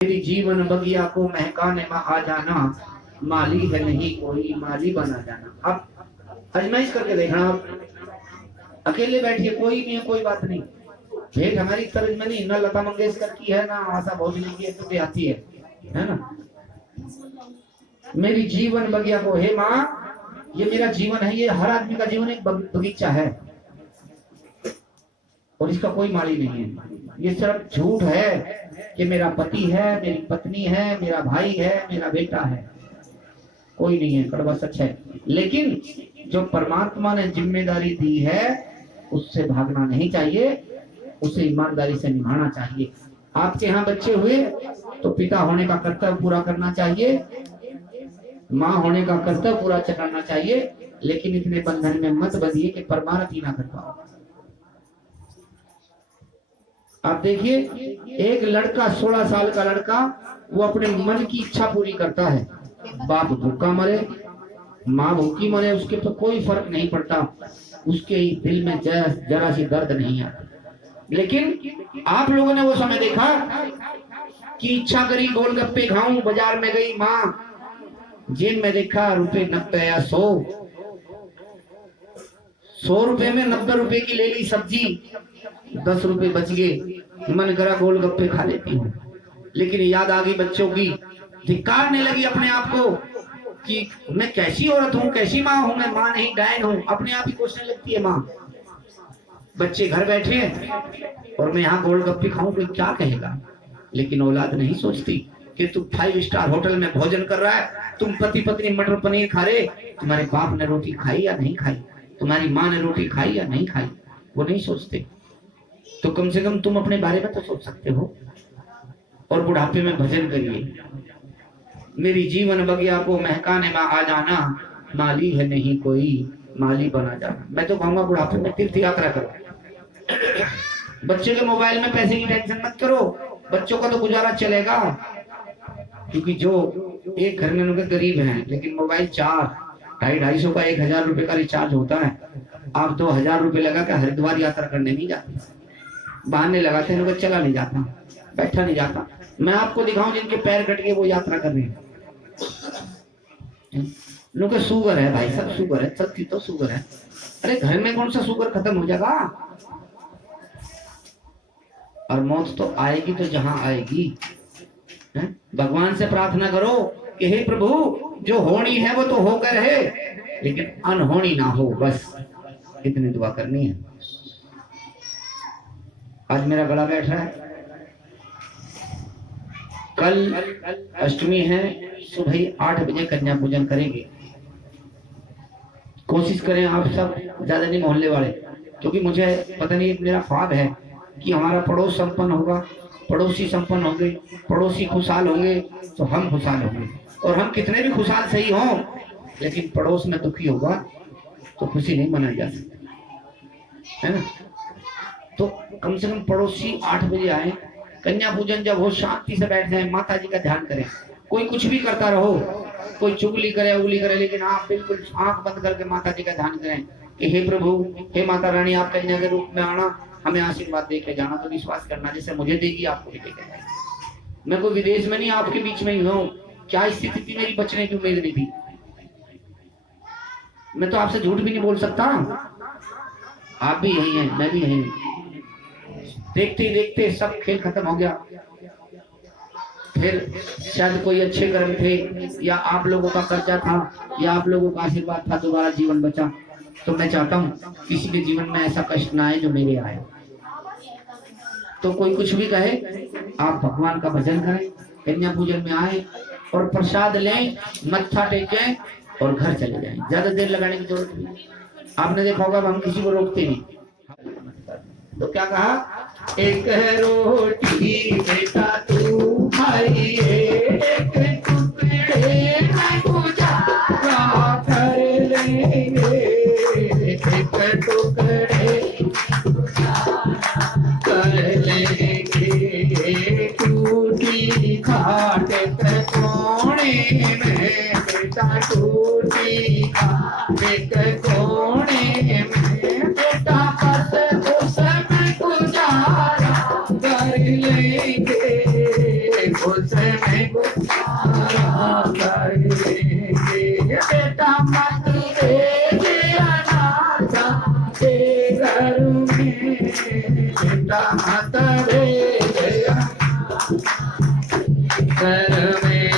मेरी जीवन बगिया को महकाने में आ जाना, माली है नहीं कोई माली बना जाना। अब आजमाइश करके देखना, आप अकेले बैठिए, कोई नहीं है, कोई बात नहीं। भेंट हमारी तरज में नहीं, ना लता मंगेशकर की है, ना आशा भोसले की है, तो आती है ना। मेरी जीवन बगिया को, हे माँ ये मेरा जीवन है, ये हर आदमी का जीवन एक बगीचा है और इसका कोई माली नहीं है। ये सिर्फ झूठ है कि मेरा पति है, मेरी पत्नी है, मेरा भाई है, मेरा बेटा है, कोई नहीं है, कड़वा सच है। लेकिन जो परमात्मा ने जिम्मेदारी दी है उससे भागना नहीं चाहिए, उसे ईमानदारी से निभाना चाहिए। आपके यहाँ बच्चे हुए तो पिता होने का कर्तव्य पूरा करना चाहिए, माँ होने का कर्तव्य पूरा करना चाहिए, लेकिन इतने बंधन में मत बंधिए कि परमार्थ ही ना कर पाओ। आप देखिए, एक लड़का 16 साल का लड़का, वो अपने मन की इच्छा पूरी करता है, बाप भूखा मरे, माँ भूखी मरे, उसके तो कोई फर्क नहीं पड़ता, उसके दिल में जरा सी दर्द नहीं आता। लेकिन आप लोगों ने वो समय देखा कि इच्छा करी गोलगप्पे खाऊं, बाजार में गई माँ, जेब में देखा रुपए 90 या 100 रुपए में 90 रुपए की ले ली सब्जी, 10 रुपए बच गए, मन करा गोलगप्पे खा लेती हूँ। लेकिन याद आ गई बच्चों की, धिक्कारने लगी अपने आप को कि मैं कैसी औरत हूँ, कैसी माँ हूँ, मैं माँ नहीं डायन हूँ, अपने आप ही कोसने लगती है माँ। बच्चे घर बैठे हैं और मैं यहाँ गोलगप्पे खाऊं, कोई क्या कहेगा। लेकिन औलाद नहीं सोचती कि तू 5 स्टार होटल में भोजन कर रहा है, तुम पति पत्नी मटर पनीर खा रहे, तुम्हारे बाप ने रोटी खाई या नहीं खाई, तुम्हारी माँ ने रोटी खाई या नहीं खाई, वो नहीं सोचते। तो कम से कम तुम अपने बारे में तो सोच सकते हो। और बुढ़ापे में भजन करिए, मेरी जीवन बगिया को महकाने में आ जाना, माली है नहीं कोई माली बना जाना। मैं तो कहूंगा बुढ़ापे में तीर्थ यात्रा करो, बच्चे के मोबाइल में पैसे की टेंशन मत करो, बच्चों का तो गुजारा चलेगा। क्योंकि जो एक घर में उनके गरीब हैं, लेकिन मोबाइल 400-250 का 1000 रुपए का रिचार्ज होता है, आप 2000 रुपए लगा कर हरिद्वार यात्रा करने नहीं जाते, बहाने लगाते हैं, चला नहीं जाता, बैठा नहीं जाता। मैं आपको दिखाऊं जिनके पैर कट के वो यात्रा कर रहे हैं, लोग शुगर है भाई, सब शुगर है, चलती तो शुगर है। अरे घर में कौन सा शुगर खत्म हो जाएगा, और मौत तो आएगी तो जहां आएगी। भगवान से प्रार्थना करो कि हे प्रभु जो होनी है वो तो होकर है, लेकिन अनहोनी ना हो, बस इतनी दुआ करनी है। आज मेरा गला बैठ रहा है, कल अष्टमी है, सुबह 8 बजे कन्या पूजन करेंगे। कोशिश करें आप सब, ज्यादा नहीं मोहल्ले वाले, क्योंकि मुझे पता नहीं, मेरा ख्वाब है कि हमारा पड़ोस संपन्न होगा, पड़ोसी संपन्न होंगे, पड़ोसी खुशहाल होंगे तो हम खुशहाल होंगे। और हम कितने भी खुशहाल सही हों, लेकिन पड़ोस में दुखी होगा तो खुशी नहीं मनाई जा सकती, है ना। तो कम से कम पड़ोसी 8 बजे आए, कन्या पूजन जब हो शांति से बैठ जाए, माता जी का ध्यान करें। कोई कुछ भी करता रहो, कोई चुगली करे उगली करे, लेकिन आप बिल्कुल आंख बंद करके माता जी का ध्यान करें कि हे प्रभु, हे माता रानी, आप कन्या के रूप में आना, हमें आशीर्वाद दे के जाना। तो विश्वास करना, जैसे मुझे देगी आपको भी देगी। मैं कोई विदेश में नहीं, आपके बीच में ही हूँ। क्या स्थिति थी मेरी, बचने की उम्मीद नहीं थी। मैं तो आपसे झूठ भी नहीं बोल सकता, आप भी यही हैं, मैं भी यही। देखते ही देखते सब खेल खत्म हो गया। फिर शायद कोई अच्छे कर्म थे, या आप लोगों का कर्जा था, या आप लोगों का आशीर्वाद था, दोबारा जीवन बचा। तो मैं चाहता हूँ किसी के जीवन में ऐसा कष्ट ना आए जो मेरे आए। तो कोई कुछ भी कहे, आप भगवान का भजन करें, कन्या पूजन में आए और प्रसाद लें, मत्था टेकें और घर चले जाएं। ज्यादा देर लगाने की जरूरत नहीं। आपने देखा होगा हम किसी को रोकते नहीं। तो क्या कहा, एक रोटी बेटा तू खाइए, एक टुकड़े में गुजारा कर लेंगे, एक टुकड़े कर लेंगे, टूटी खाट कोने में बेटा, टूटी खाट कोने बेटा मत भेज अनाथा के घर में, बेटा मत भेज घर में,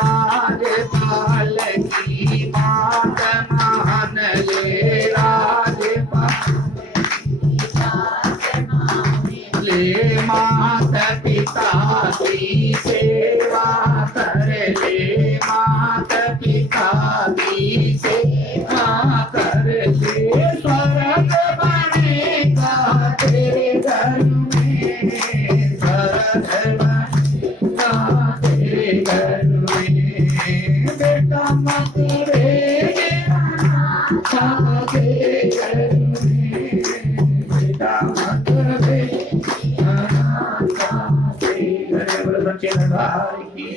राजपाल की बात मान ले, राजपाल ले, माता पिता की सेवा कर ले, माता पिता की सेवा कर ले, स्वर्ग बनेगा तेरे घर में, स्वर्ग बनेगा तेरे घर में, बेटा मत भेज अनाथा के घर में, बेटा मत भेज अनाथा के घर में। बच्चे दरबार की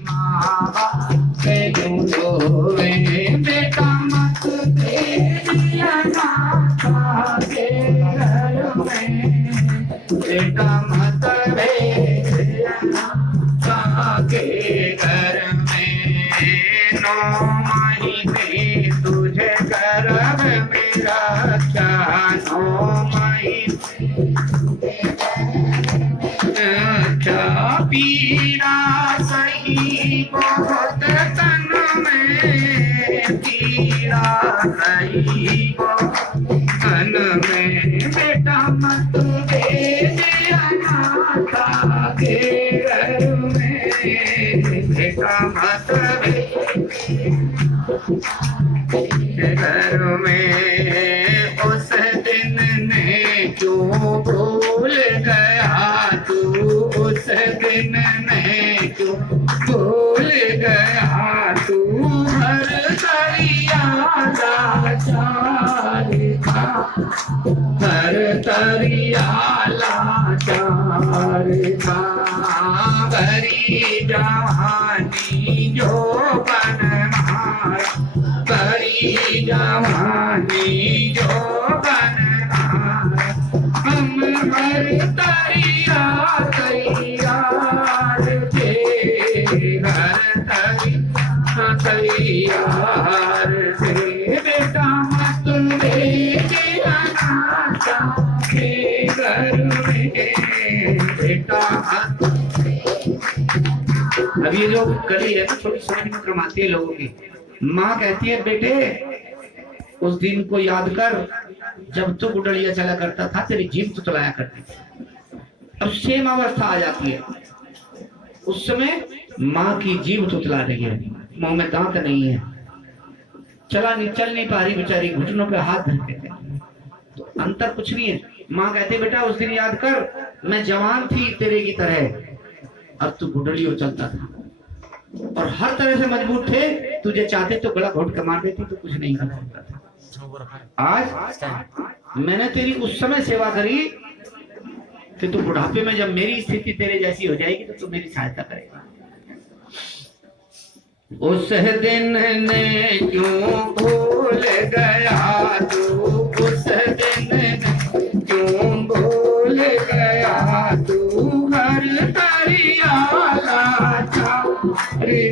माँ बाप के रोवे, बेटा मत भेज अनाथा के घर में, बेटा मत भेज अनाथा के घर में, 9 महीने तुझे गर्भ में रखा, 9 महीने अच्छा पीड़ा सही बहुत तन में, पीड़ा सही तन में, बेटा मत भेज अनाथा के घर में, बेटा मत भेज घर में। उस दिन ने क्यों भूल गया तू, उस दिन ने क्यों भूल गया तू, हर दरिया लाचार था, हर दरिया लाचार था, भरी जवानी जो बन मारा, भरी जवानी जो बन मारा, हम हर दरिया तैयार थे, हर दरिया तैयार थे, बेटा मत भेज अनाथा के घर में, बेटा मत। अब ये जो गली है ना थोड़ी समझ में कमाती है लोगों की। माँ कहती है बेटे उस दिन को याद कर जब तू गुडलिया चला करता था, तेरी जीभ तो चलाया करती थी। अब सेम अवस्था आ जाती है, उस समय माँ की जीभ तो चला रही है, मुंह में दांत नहीं है, चल नहीं पा रही बेचारी, घुटनों पे हाथ धरते थे, तो अंतर कुछ नहीं है। माँ कहती बेटा उस दिन याद कर मैं जवान थी तेरे की तरह, अब तू गुडलियों चलता था और हर तरह से मजबूत थे, तुझे चाहते तो गला घोट के मार देती तो कुछ नहीं कर सकता था। आज मैंने तेरी उस समय सेवा करी कि तू बुढ़ापे में जब मेरी स्थिति तेरे जैसी हो जाएगी तो तू मेरी सहायता करेगा। उस दिन ने क्यों भूल गया तू, उस दिन ने क्यों भूल गया तू, हर दरिया लाचार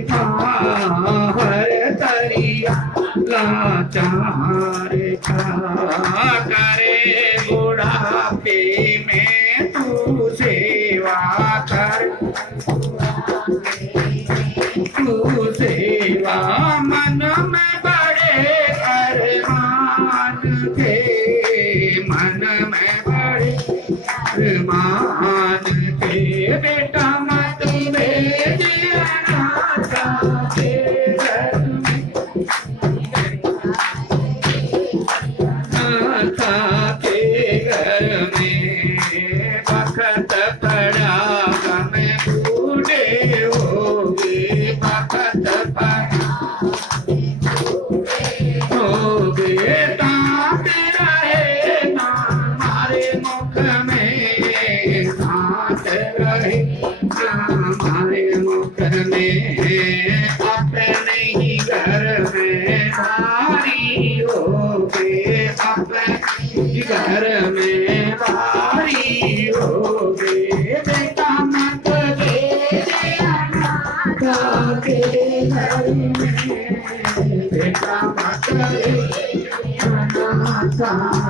था, हर दरिया लाचार था, करे बुढ़ापे में तू सेवा कर, तू सेवा मन में बड़े अरमान थे, मन में बड़े अरमान थे, बेटा मत भेज अनाथा के घर में, अनाथा के घर में, वक्त पड़ा हमें बूढ़े होगे, वक्त पड़ा होगे, दांत रहे ना हमारे मुख में, दांत रहे ना हमारे मुख में, अपने ही घर में भारी होगे, अपने घर में भारी होगे, बेटा मत भेज अनाथा के घर में, करे, खाना का